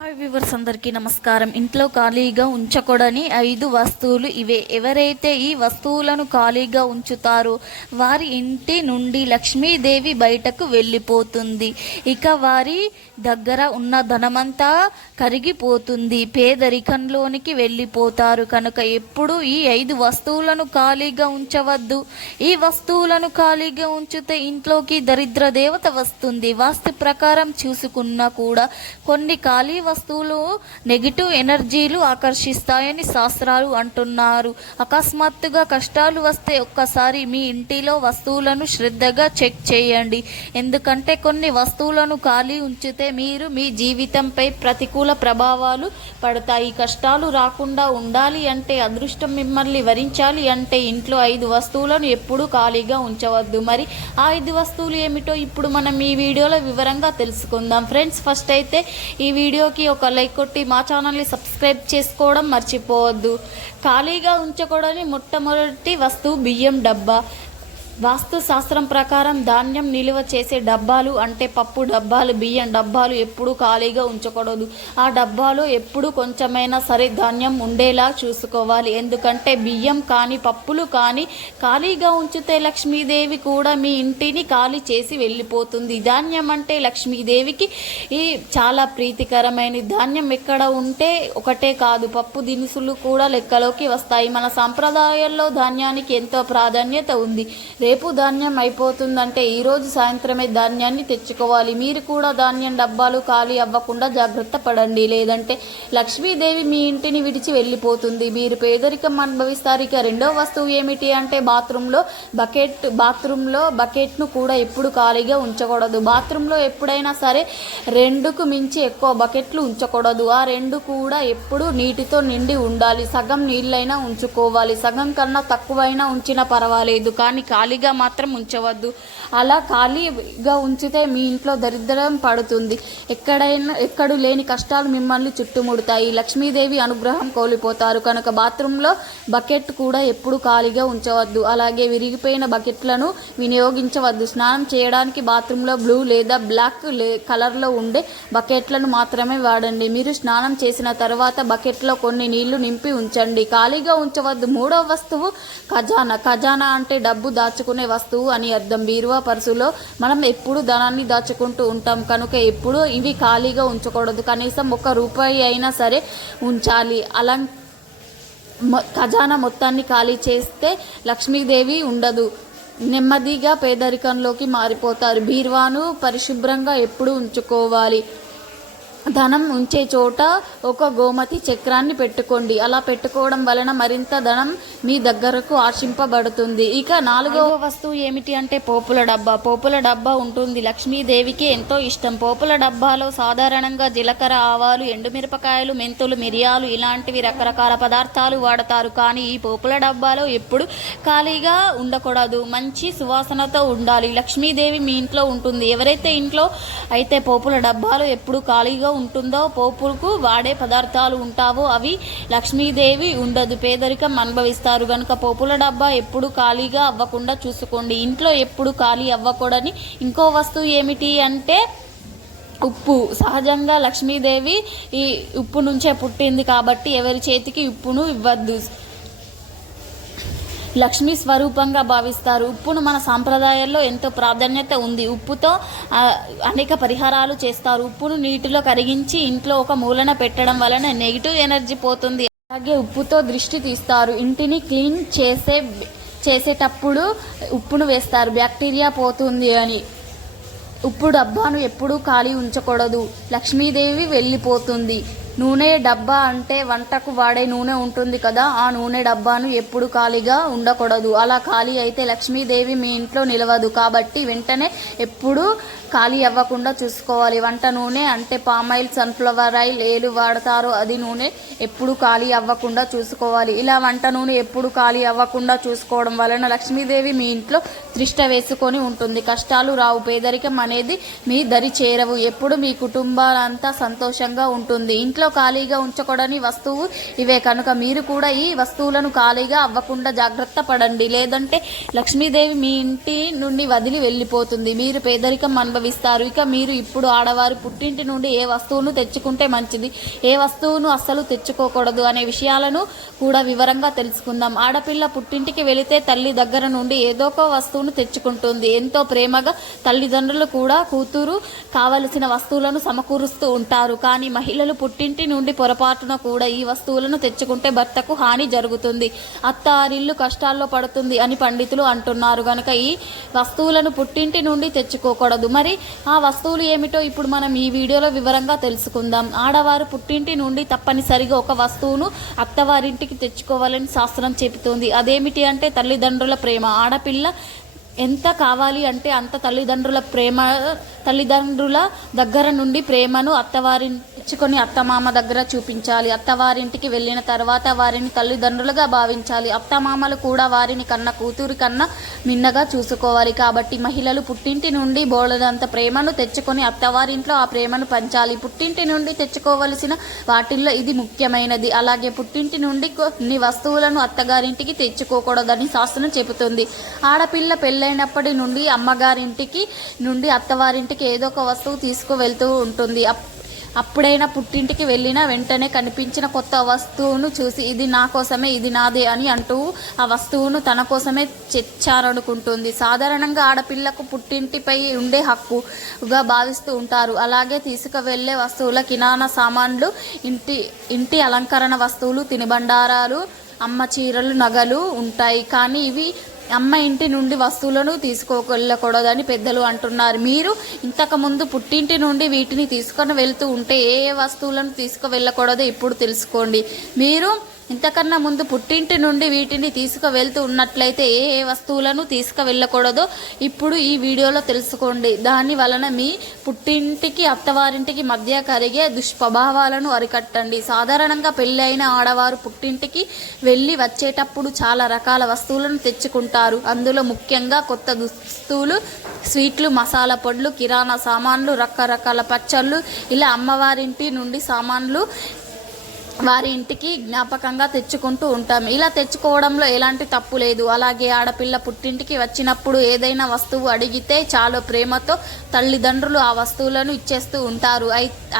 Hi viewers అందరికీ నమస్కారం. ఇంట్లో ఖాళీగా ఉంచకూడని 5 వస్తువులు ఇవే. ఎవరైతే ఈ వస్తువులను ఖాళీగా ఉంచుతారో వారి ఇంటి నుండి లక్ష్మీదేవి బయటకు వెళ్ళిపోతుంది. ఇక వారి దగ్గర ఉన్న ధనమంతా కరిగిపోతుంది, పేదరికంలోనికి వెళ్ళిపోతారు. కనుక ఎప్పుడు ఈ 5 వస్తువులను ఖాళీగా ఉంచవద్దు. ఈ వస్తువులను ఖాళీగా ఉంచితే ఇంట్లోకి దరిద్ర దేవత వస్తుంది. వాస్తు ప్రకారం చూసుకున్నా కూడా కొన్ని ఖాళీ వస్తువులు నెగిటివ్ ఎనర్జీలు ఆకర్షిస్తాయని శాస్త్రాలు అంటున్నారు. అకస్మాత్తుగా కష్టాలు వస్తే ఒక్కసారి మీ ఇంటిలో వస్తువులను శ్రద్ధగా చెక్ చేయండి. ఎందుకంటే కొన్ని వస్తువులను ఖాళీ ఉంచితే మీరు మీ జీవితంపై ప్రతికూల ప్రభావాలు పడతాయి. కష్టాలు రాకుండా ఉండాలి అంటే, అదృష్టం మిమ్మల్ని వరించాలి అంటే ఇంట్లో 5 వస్తువులను ఎప్పుడూ ఖాళీగా ఉంచవద్దు. మరి ఆ 5 వస్తువులు ఏమిటో ఇప్పుడు మనం ఈ వీడియోలో వివరంగా తెలుసుకుందాం. ఫ్రెండ్స్, ఫస్ట్ అయితే ఈ వీడియోకి ఒక లైక్ కొట్టి మా ఛానల్ని సబ్స్క్రైబ్ చేసుకోవడం మర్చిపోవద్దు. ఖాళీగా ఉంచకూడని మొట్టమొదటి వస్తువు బియ్యం డబ్బా. వాస్తు శాస్త్రం ప్రకారం ధాన్యం నిల్వ చేసే డబ్బాలు అంటే పప్పు డబ్బాలు, బియ్యం డబ్బాలు ఎప్పుడూ ఖాళీగా ఉంచకూడదు. ఆ డబ్బాలో ఎప్పుడు కొంచెమైనా సరే ధాన్యం ఉండేలా చూసుకోవాలి. ఎందుకంటే బియ్యం కానీ పప్పులు కానీ ఖాళీగా ఉంచితే లక్ష్మీదేవి కూడా మీ ఇంటిని ఖాళీ చేసి వెళ్ళిపోతుంది. ధాన్యం అంటే లక్ష్మీదేవికి చాలా ప్రీతికరమైన ధాన్యం ఎక్కడ ఉంటే ఒకటే కాదు, పప్పు దినుసులు కూడా లెక్కలోకి వస్తాయి. మన సాంప్రదాయాల్లో ధాన్యానికి ఎంతో ప్రాధాన్యత ఉంది. రేపు ధాన్యం అయిపోతుందంటే ఈరోజు సాయంత్రమే ధాన్యాన్ని తెచ్చుకోవాలి. మీరు కూడా ధాన్యం డబ్బాలు ఖాళీ అవ్వకుండా జాగ్రత్త పడండి, లేదంటే లక్ష్మీదేవి మీ ఇంటిని విడిచి వెళ్ళిపోతుంది. మీరు పేదరికం అనుభవిస్తారు. ఇక రెండో వస్తువు ఏమిటి అంటే బాత్రూంలో బకెట్ను కూడా ఎప్పుడు ఖాళీగా ఉంచకూడదు. బాత్రూంలో ఎప్పుడైనా సరే 2కు మించి ఎక్కువ బకెట్లు ఉంచకూడదు. ఆ 2 కూడా ఎప్పుడు నీటితో నిండి ఉండాలి. సగం నీళ్ళైనా ఉంచుకోవాలి. సగం కన్నా తక్కువైనా ఉంచినా పర్వాలేదు, కానీ ఖాళీగా మాత్రం ఉంచవద్దు. అలా ఖాళీగా ఉంచితే మీ ఇంట్లో దరిద్రం పడుతుంది. ఎక్కడు లేని కష్టాలు మిమ్మల్ని చుట్టుముడతాయి. లక్ష్మీదేవి అనుగ్రహం కోల్పోతారు. కనుక బాత్రూంలో బకెట్ కూడా ఎప్పుడు ఖాళీగా ఉంచవద్దు. అలాగే విరిగిపోయిన బకెట్లను వినియోగించవద్దు. స్నానం చేయడానికి బాత్రూంలో బ్లూ లేదా బ్లాక్ కలర్లో ఉండే బకెట్లను మాత్రమే వాడండి. మీరు స్నానం చేసిన తర్వాత బకెట్లో కొన్ని నీళ్లు నింపి ఉంచండి, ఖాళీగా ఉంచవద్దు. మూడవ వస్తువు ఖజానా. ఖజానా అంటే డబ్బు దాచుకునే వస్తువు అని అర్థం. బీరువా పర్సులో మనం ఎప్పుడు ధనాన్ని దాచుకుంటూ ఉంటాం, కనుక ఎప్పుడు ఇవి ఖాళీగా ఉంచకూడదు. కనీసం ₹1 అయినా సరే ఉంచాలి. అలా ఖజానా మొత్తాన్ని ఖాళీ చేస్తే లక్ష్మీదేవి ఉండదు, నెమ్మదిగా పేదరికంలోకి మారిపోతారు. బీరువాను పరిశుభ్రంగా ఎప్పుడు ఉంచుకోవాలి. ధనం ఉంచే చోట ఒక గోమతి చక్రాన్ని పెట్టుకోండి. అలా పెట్టుకోవడం వలన మరింత ధనం మీ దగ్గరకు ఆశింపబడుతుంది. ఇక 4వ వస్తువు ఏమిటి అంటే పోపుల డబ్బా. పోపుల డబ్బా ఉంటుంది. లక్ష్మీదేవికి ఎంతో ఇష్టం. పోపుల డబ్బాలో సాధారణంగా జీలకర్ర, ఆవాలు, ఎండుమిరపకాయలు, మెంతులు, మిరియాలు ఇలాంటివి రకరకాల పదార్థాలు వాడతారు. కానీ ఈ పోపుల డబ్బాలో ఎప్పుడు ఖాళీగా ఉండకూడదు, మంచి సువాసనతో ఉండాలి. లక్ష్మీదేవి మీ ఇంట్లో ఉంటుంది. ఎవరైతే ఇంట్లో అయితే పోపుల డబ్బాలో ఎప్పుడు ఖాళీగా ఉంటుందో, పోపులకు వాడే పదార్థాలు ఉంటావో అవి లక్ష్మీదేవి ఉండదు, పేదరికం అనుభవిస్తారు. కనుక పోపుల డబ్బా ఎప్పుడు ఖాళీగా అవ్వకుండా చూసుకోండి. ఇంట్లో ఎప్పుడు ఖాళీ అవ్వకూడని ఇంకో వస్తువు ఏమిటి అంటే ఉప్పు. సహజంగా లక్ష్మీదేవి ఈ ఉప్పు నుంచే పుట్టింది కాబట్టి ఎవరి చేతికి ఉప్పును ఇవ్వద్దు, లక్ష్మీ స్వరూపంగా భావిస్తారు. ఉప్పును మన సాంప్రదాయాల్లో ఎంతో ప్రాధాన్యత ఉంది. ఉప్పుతో అనేక పరిహారాలు చేస్తారు. ఉప్పును నీటిలో కరిగించి ఇంట్లో ఒక మూలన పెట్టడం వలన నెగిటివ్ ఎనర్జీ పోతుంది. అలాగే ఉప్పుతో దృష్టి తీస్తారు. ఇంటిని క్లీన్ చేసేటప్పుడు ఉప్పును వేస్తారు, బ్యాక్టీరియా పోతుంది అని. ఉప్పు డబ్బాను ఎప్పుడూ ఖాళీ ఉంచకూడదు, లక్ష్మీదేవి వెళ్ళిపోతుంది. నూనె డబ్బా అంటే వంటకు వాడే నూనె ఉంటుంది కదా, ఆ నూనె డబ్బాను ఎప్పుడు ఖాళీగా ఉండకూడదు. అలా ఖాళీ అయితే లక్ష్మీదేవి మీ ఇంట్లో నిలవదు. కాబట్టి వెంటనే ఎప్పుడు ఖాళీ అవ్వకుండా చూసుకోవాలి. వంట నూనె అంటే పామాయిల్, సన్ఫ్లవర్ ఆయిల్ ఏలు వాడతారో అది నూనె ఎప్పుడు ఖాళీ అవ్వకుండా చూసుకోవాలి. ఇలా వంట నూనె ఎప్పుడు ఖాళీ అవ్వకుండా చూసుకోవడం వలన లక్ష్మీదేవి మీ ఇంట్లో త్రిష్ట వేసుకొని ఉంటుంది. కష్టాలు రావు, పేదరికం అనేది మీ దరి చేరవు. ఎప్పుడు మీ కుటుంబాలంతా సంతోషంగా ఉంటుంది. ఇంట్లో ఇంట్లో ఖాళీగా ఉంచకూడని వస్తువు ఇవే కనుక మీరు కూడా ఈ వస్తువులను ఖాళీగా అవ్వకుండా జాగ్రత్త పడండి. లేదంటే లక్ష్మీదేవి మీ ఇంటి నుండి వదిలి వెళ్ళిపోతుంది, మీరు పేదరికం అనుభవిస్తారు. ఇక మీరు ఇప్పుడు ఆడవారు పుట్టింటి నుండి ఏ వస్తువును తెచ్చుకుంటే మంచిది, ఏ వస్తువును అస్సలు తెచ్చుకోకూడదు అనే విషయాలను కూడా వివరంగా తెలుసుకుందాం. ఆడపిల్ల పుట్టింటికి వెళితే తల్లి దగ్గర నుండి ఏదో ఒక వస్తువును తెచ్చుకుంటుంది. ఎంతో ప్రేమగా తల్లిదండ్రులు కూడా కూతురు కావలసిన వస్తువులను సమకూరుస్తూ ఉంటారు. కానీ మహిళలు పుట్టింటి నుండి పొరపాటున కూడా ఈ వస్తువులను తెచ్చుకుంటే భర్తకు హాని జరుగుతుంది, అత్తారిల్లు కష్టాల్లో పడుతుంది అని పండితులు అంటున్నారు. కనుక ఈ వస్తువులను పుట్టింటి నుండి తెచ్చుకోకూడదు. మరి ఆ వస్తువులు ఏమిటో ఇప్పుడు మనం ఈ వీడియోలో వివరంగా తెలుసుకుందాం. ఆడవారు పుట్టింటి నుండి తప్పనిసరిగా ఒక వస్తువును అత్తవారింటికి తెచ్చుకోవాలని శాస్త్రం చెబుతోంది. అదేమిటి అంటే తల్లిదండ్రుల ప్రేమ. ఆడపిల్ల ఎంత కావాలి అంటే అంత తల్లిదండ్రుల దగ్గర నుండి ప్రేమను అత్తవారించుకొని అత్తమామ దగ్గర చూపించాలి. అత్తవారింటికి వెళ్ళిన తర్వాత వారిని తల్లిదండ్రులుగా భావించాలి. అత్తమామలు కూడా వారిని కన్న కూతురి కన్నా మిన్నగా చూసుకోవాలి. కాబట్టి మహిళలు పుట్టింటి నుండి బోలెడంత ప్రేమను తెచ్చుకొని అత్తవారింట్లో ఆ ప్రేమను పంచాలి. పుట్టింటి నుండి తెచ్చుకోవలసిన వాటిల్లో ఇది ముఖ్యమైనది. అలాగే పుట్టింటి నుండి కొన్ని వస్తువులను అత్తగారింటికి తెచ్చుకోకూడదని శాస్త్రం చెబుతుంది. ఆడపిల్ల పెళ్ళైనప్పటి నుండి అమ్మగారింటికి నుండి అత్తవారింటికి ఏదో ఒక వస్తువు తీసుకువెళ్తూ ఉంటుంది. అప్పుడైనా పుట్టింటికి వెళ్ళిన వెంటనే కనిపించిన కొత్త వస్తువును చూసి ఇది నా కోసమే, ఇది నాదే అని అంటూ ఆ వస్తువును తన కోసమే తెచ్చారనుకుంటుంది. సాధారణంగా ఆడపిల్లకు పుట్టింటిపై ఉండే హక్కుగా భావిస్తూ ఉంటారు. అలాగే తీసుకువెళ్ళే వస్తువుల కిరాణా సామాన్లు, ఇంటి అలంకరణ వస్తువులు, తినుబండారాలు, అమ్మ చీరలు, నగలు ఉంటాయి. కానీ ఇవి అమ్మ ఇంటి నుండి వస్తువులను తీసుకువెళ్ళకూడదని పెద్దలు అంటున్నారు. మీరు ఇంతకుముందు పుట్టింటి నుండి వీటిని తీసుకొని వెళ్తూ ఉంటే ఏ వస్తువులను తీసుకువెళ్ళకూడదో ఇప్పుడు తెలుసుకోండి. మీరు ఇంతకన్నా ముందు పుట్టింటి నుండి వీటిని తీసుకువెళ్తూ ఉన్నట్లయితే ఏ వస్తువులను తీసుకువెళ్ళకూడదో ఇప్పుడు ఈ వీడియోలో తెలుసుకోండి. దాని వలన మీ పుట్టింటికి అత్తవారింటికి మధ్య కలిగే దుష్ప్రభావాలను అరికట్టండి. సాధారణంగా పెళ్ళి అయిన ఆడవారు పుట్టింటికి వెళ్ళి వచ్చేటప్పుడు చాలా రకాల వస్తువులను తెచ్చుకుంటారు. అందులో ముఖ్యంగా కొత్త దుస్తులు, స్వీట్లు, మసాలా పొడులు, కిరాణా సామాన్లు, రకరకాల పచ్చళ్ళు, ఇలా అమ్మవారింటి నుండి సామాన్లు వారి ఇంటికి జ్ఞాపకంగా తెచ్చుకుంటూ ఉంటాం. ఇలా తెచ్చుకోవడంలో ఎలాంటి తప్పు లేదు. అలాగే ఆడపిల్ల పుట్టింటికి వచ్చినప్పుడు ఏదైనా వస్తువు అడిగితే చాలా ప్రేమతో తల్లిదండ్రులు ఆ వస్తువులను ఇచ్చేస్తూ ఉంటారు.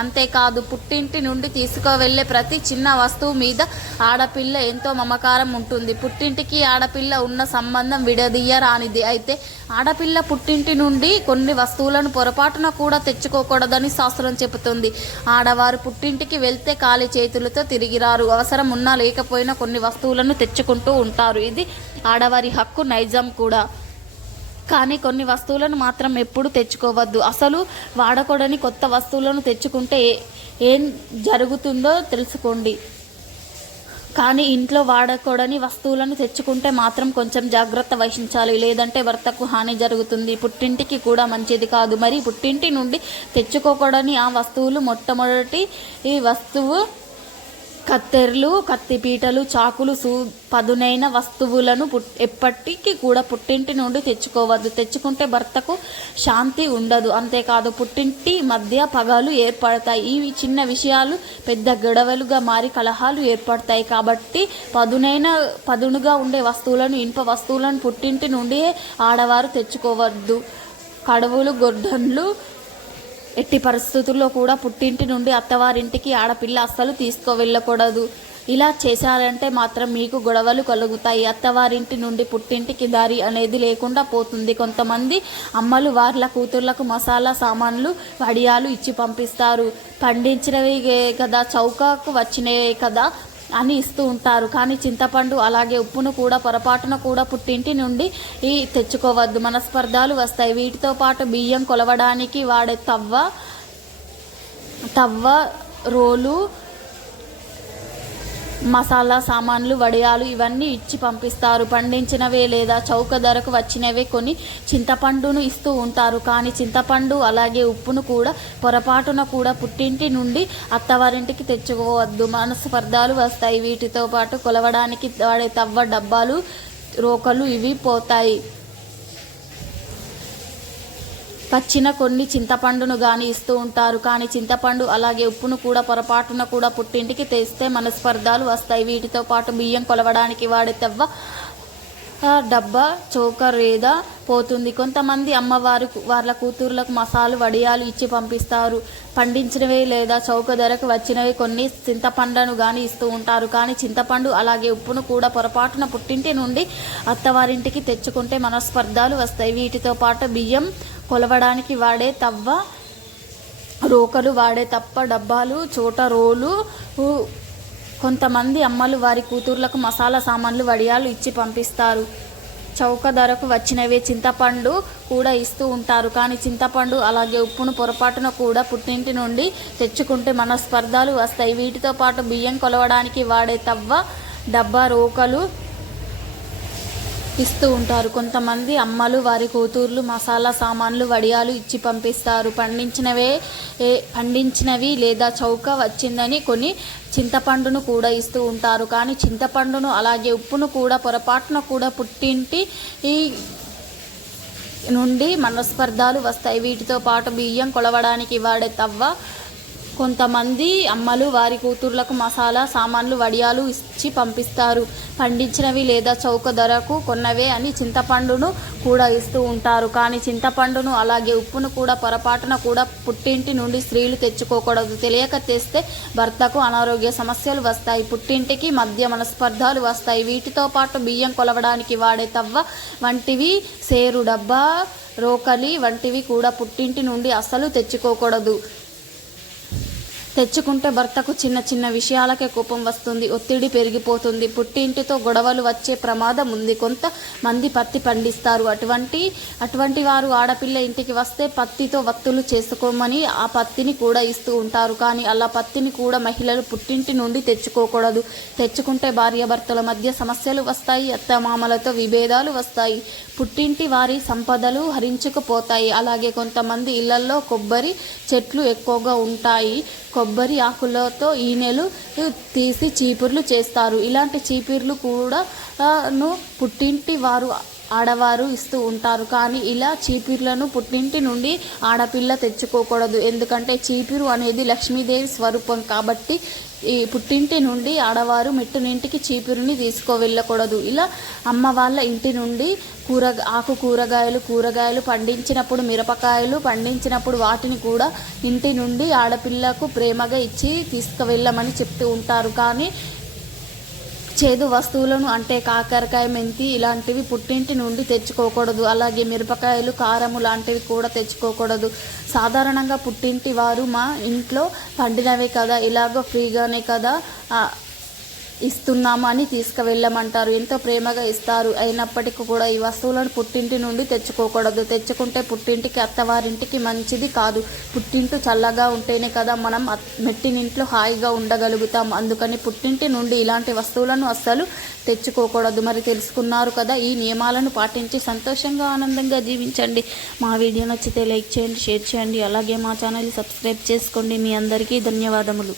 అంతేకాదు పుట్టింటి నుండి తీసుకువెళ్ళే ప్రతి చిన్న వస్తువు మీద ఆడపిల్ల ఎంతో మమకారం ఉంటుంది. పుట్టింటికి ఆడపిల్ల ఉన్న సంబంధం విడదీయరానిది. అయితే ఆడపిల్ల పుట్టింటి నుండి కొన్ని వస్తువులను పొరపాటున కూడా తెచ్చుకోకూడదని శాస్త్రం చెబుతుంది. ఆడవారు పుట్టింటికి వెళ్తే ఖాళీ చేతులతో తిరిగి రారు. అవసరం ఉన్నా లేకపోయినా కొన్ని వస్తువులను తెచ్చుకుంటూ ఉంటారు. ఇది ఆడవారి హక్కు, నైజం కూడా. కానీ కొన్ని వస్తువులను మాత్రం ఎప్పుడు తెచ్చుకోవద్దు. అసలు వాడకూడని కొత్త వస్తువులను తెచ్చుకుంటే ఏం జరుగుతుందో తెలుసుకోండి. కానీ ఇంట్లో వాడకూడని వస్తువులను తెచ్చుకుంటే మాత్రం కొంచెం జాగ్రత్త వహించాలి. లేదంటే భర్తకు హాని జరుగుతుంది, పుట్టింటికి కూడా మంచిది కాదు. మరి పుట్టింటి నుండి తెచ్చుకోకూడని ఆ వస్తువులు: మొట్టమొదటి ఈ వస్తువు కత్తెరలు, కత్తిపీటలు, చాకులు, పదునైన వస్తువులను ఎప్పటికీ కూడా పుట్టింటి నుండి తెచ్చుకోవద్దు. తెచ్చుకుంటే భర్తకు శాంతి ఉండదు. అంతేకాదు పుట్టింటి మధ్య పగలు ఏర్పడతాయి. ఈ చిన్న విషయాలు పెద్ద గొడవలుగా మారి కలహాలు ఏర్పడతాయి. కాబట్టి పదునుగా ఉండే వస్తువులను, ఇనుప వస్తువులను పుట్టింటి నుండి ఆడవారు తెచ్చుకోవద్దు. కడవులు, గొడ్డన్లు ఎట్టి పరిస్థితుల్లో కూడా పుట్టింటి నుండి అత్తవారింటికి ఆడపిల్ల అస్సలు తీసుకువెళ్ళకూడదు. ఇలా చేశారంటే మాత్రం మీకు గొడవలు కలుగుతాయి. అత్తవారింటి నుండి పుట్టింటికి దారి అనేది లేకుండా పోతుంది. కొంతమంది అమ్మలు వాళ్ళ కూతుర్లకు మసాలా సామాన్లు, వడియాలు ఇచ్చి పంపిస్తారు. పండించినవి కదా, చౌకకు వచ్చినవే కదా అని ఇస్తూ ఉంటారు. కానీ చింతపండు అలాగే ఉప్పును కూడా పొరపాటున కూడా పుట్టింటి నుండి తెచ్చుకోవద్దు. మనస్పర్ధాలు వస్తాయి. వీటితో పాటు బియ్యం కొలవడానికి వాడే తవ్వ, రోలు, మసాలా సామాన్లు, వడియాలు ఇవన్నీ ఇచ్చి పంపిస్తారు. పండించినవే లేదా చౌక ధరకు వచ్చినవే కొని చింతపండును ఇస్తూ ఉంటారు. కానీ చింతపండు అలాగే ఉప్పును కూడా పొరపాటున కూడా పుట్టింటి నుండి అత్తవారింటికి తెచ్చుకోవద్దు. మనస్పర్ధాలు వస్తాయి. వీటితో పాటు కొలవడానికి వాడే తవ్వ, డబ్బాలు, రోకలు ఇవి పోతాయి. పచ్చిన కొన్ని చింతపండును కానీ ఇస్తూ ఉంటారు. కానీ చింతపండు అలాగే ఉప్పును కూడా పొరపాటున కూడా పుట్టింటికి తెస్తే మనస్పర్ధాలు వస్తాయి. వీటితో పాటు బియ్యం కొలవడానికి వాడే తవ్వ, డబ్బా, చోకర్ లేదా పోతుంది. కొంతమంది అమ్మవారు వాళ్ళ కూతుర్లకు మసాలు వడియాలు ఇచ్చి పంపిస్తారు. పండించినవి లేదా చౌక ధరకు వచ్చినవి కొన్ని చింతపండును కానీ ఇస్తూ ఉంటారు. కానీ చింతపండు అలాగే ఉప్పును కూడా పొరపాటున పుట్టింటి నుండి అత్తవారింటికి తెచ్చుకుంటే మనస్పర్ధాలు వస్తాయి. వీటితో పాటు బియ్యం కొలవడానికి వాడే తవ్వ, రోకలు, వాడే తప్ప, డబ్బాలు, చోట రోలు. కొంతమంది అమ్మలు వారి కూతుర్లకు మసాలా సామాన్లు వడియాలు ఇచ్చి పంపిస్తారు. చౌక ధరకు వచ్చినవే చింతపండు కూడా ఇస్తూ ఉంటారు. కానీ చింతపండు అలాగే ఉప్పును పొరపాటున కూడా పుట్టింటి నుండి తెచ్చుకుంటే మనస్పర్ధాలు వస్తాయి. వీటితో పాటు బియ్యం కొలవడానికి వాడే తవ్వ, డబ్బా, రోకలు ఇస్తూ ఉంటారు. కొంతమంది అమ్మలు వారి కూతుర్లు మసాలా సామాన్లు వడియాలు ఇచ్చి పంపిస్తారు. పండించినవి లేదా చౌక వచ్చిందని కొన్ని చింతపండును కూడా ఇస్తూ ఉంటారు. కానీ చింతపండును అలాగే ఉప్పును కూడా పొరపాటున కూడా పుట్టింటి నుండి మనస్పర్ధాలు వస్తాయి. వీటితో పాటు బియ్యం కొలవడానికి వాడే తవ్వ, కొంతమంది అమ్మలు వారి కూతుర్లకు మసాలా సామాన్లు వడియాలు ఇచ్చి పంపిస్తారు. పండించినవి లేదా చౌక ధరకు కొన్నవే అని చింతపండును కూడా ఇస్తూ ఉంటారు. కానీ చింతపండును అలాగే ఉప్పును కూడా పొరపాటున కూడా పుట్టింటి నుండి స్త్రీలు తెచ్చుకోకూడదు. తెలియక తెస్తే భర్తకు అనారోగ్య సమస్యలు వస్తాయి. పుట్టింటికి మధ్య మనస్పర్ధాలు వస్తాయి. వీటితో పాటు బియ్యం కొలవడానికి వాడే తవ్వ వంటివి, సేరు డబ్బా, రోకలి వంటివి కూడా పుట్టింటి నుండి అస్సలు తెచ్చుకోకూడదు. తెచ్చుకుంటే భర్తకు చిన్న చిన్న విషయాలకే కోపం వస్తుంది, ఒత్తిడి పెరిగిపోతుంది, పుట్టింటితో గొడవలు వచ్చే ప్రమాదం ఉంది. కొంతమంది పత్తి పండిస్తారు. అటువంటి వారు ఆడపిల్ల ఇంటికి వస్తే పత్తితో వత్తులు చేసుకోమని ఆ పత్తిని కూడా ఇస్తూ ఉంటారు. కానీ అలా పత్తిని కూడా మహిళలు పుట్టింటి నుండి తెచ్చుకోకూడదు. తెచ్చుకుంటే భార్యాభర్తల మధ్య సమస్యలు వస్తాయి, అత్తమామలతో విభేదాలు వస్తాయి, పుట్టింటి వారి సంపదలు హరించుకుపోతాయి. అలాగే కొంతమంది ఇళ్లలో కొబ్బరి చెట్లు ఎక్కువగా ఉంటాయి. కొబ్బరి ఆకులతో ఈనెలు తీసి చీపుర్లు చేస్తారు. ఇలాంటి చీపుర్లు కూడా పుట్టింటి వారు ఆడవారు ఇస్తూ ఉంటారు. కానీ ఇలా చీపుర్లను పుట్టింటి నుండి ఆడపిల్ల తెచ్చుకోకూడదు. ఎందుకంటే చీపురు అనేది లక్ష్మీదేవి స్వరూపం కాబట్టి ఈ పుట్టింటి నుండి ఆడవారు మెట్టునింటికి చీపురుని తీసుకువెళ్ళకూడదు. ఇలా అమ్మ వాళ్ళ ఇంటి నుండి కూరగాయలు పండించినప్పుడు, మిరపకాయలు పండించినప్పుడు వాటిని కూడా ఇంటి నుండి ఆడపిల్లకు ప్రేమగా ఇచ్చి తీసుకువెళ్ళమని చెప్తూ ఉంటారు. కానీ చేదు వస్తువులను అంటే కాకరకాయ, మెంతి ఇలాంటివి పుట్టింటి నుండి తెచ్చుకోకూడదు. అలాగే మిరపకాయలు, కారము లాంటివి కూడా తెచ్చుకోకూడదు. సాధారణంగా పుట్టింటి వారు మా ఇంట్లో పండినవే కదా, ఇలాగో ఫ్రీగానే కదా ఇస్తున్నాము అని తీసుకువెళ్ళమంటారు. ఎంతో ప్రేమగా ఇస్తారు. అయినప్పటికీ కూడా ఈ వస్తువులను పుట్టింటి నుండి తెచ్చుకోకూడదు. తెచ్చుకుంటే పుట్టింటికి, అత్తవారింటికి మంచిది కాదు. పుట్టింటి చల్లగా ఉంటేనే కదా మనం మెట్టినింట్లో హాయిగా ఉండగలుగుతాం. అందుకని పుట్టింటి నుండి ఇలాంటి వస్తువులను అస్సలు తెచ్చుకోకూడదు. మరి తెలుసుకున్నారు కదా. ఈ నియమాలను పాటించి సంతోషంగా, ఆనందంగా జీవించండి. మా వీడియో నచ్చితే లైక్ చేయండి, షేర్ చేయండి. అలాగే మా ఛానల్ని సబ్స్క్రైబ్ చేసుకోండి. మీ అందరికీ ధన్యవాదములు.